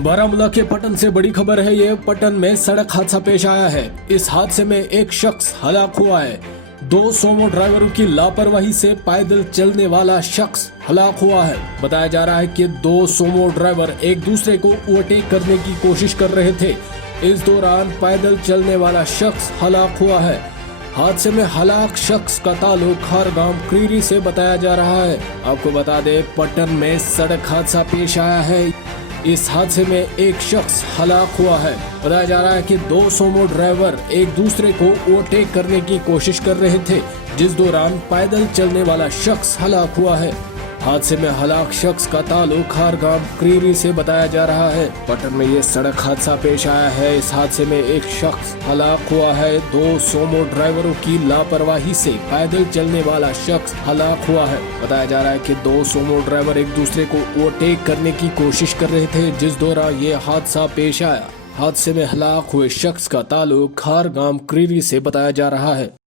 बारामूला के पटन से बड़ी खबर है। ये पटन में सड़क हादसा पेश आया है। इस हादसे में एक शख्स हलाक हुआ है। दो सोमो ड्राइवरों की लापरवाही से पैदल चलने वाला शख्स हलाक हुआ है। बताया जा रहा है कि दो सोमो ड्राइवर एक दूसरे को ओवरटेक करने की कोशिश कर रहे थे। इस दौरान पैदल चलने वाला शख्स हलाक हुआ है। हादसे में हलाक शख्स का ताल्लुक खारगाम क्रीरी से बताया जा रहा है। आपको बता दें, पटन में सड़क हादसा पेश आया है। इस हादसे में एक शख्स हलाक हुआ है। बताया जा रहा है कि दो सोमो ड्राइवर एक दूसरे को ओवरटेक करने की कोशिश कर रहे थे, जिस दौरान पैदल चलने वाला शख्स हलाक हुआ है। हादसे में हलाक शख्स का ताल्लुक खारगाम क्रीरी से बताया जा रहा है। पटन में ये सड़क हादसा पेश आया है। इस हादसे में एक शख्स हलाक हुआ है। दो सोमो ड्राइवरों की लापरवाही से पैदल चलने वाला शख्स हलाक हुआ है। बताया जा रहा है कि दो सोमो ड्राइवर एक दूसरे को ओवरटेक करने की कोशिश कर रहे थे, जिस दौरान ये हादसा पेश आया। हादसे में हलाक हुए शख्स का ताल्लुक खारगाम क्रीरी से बताया जा रहा है।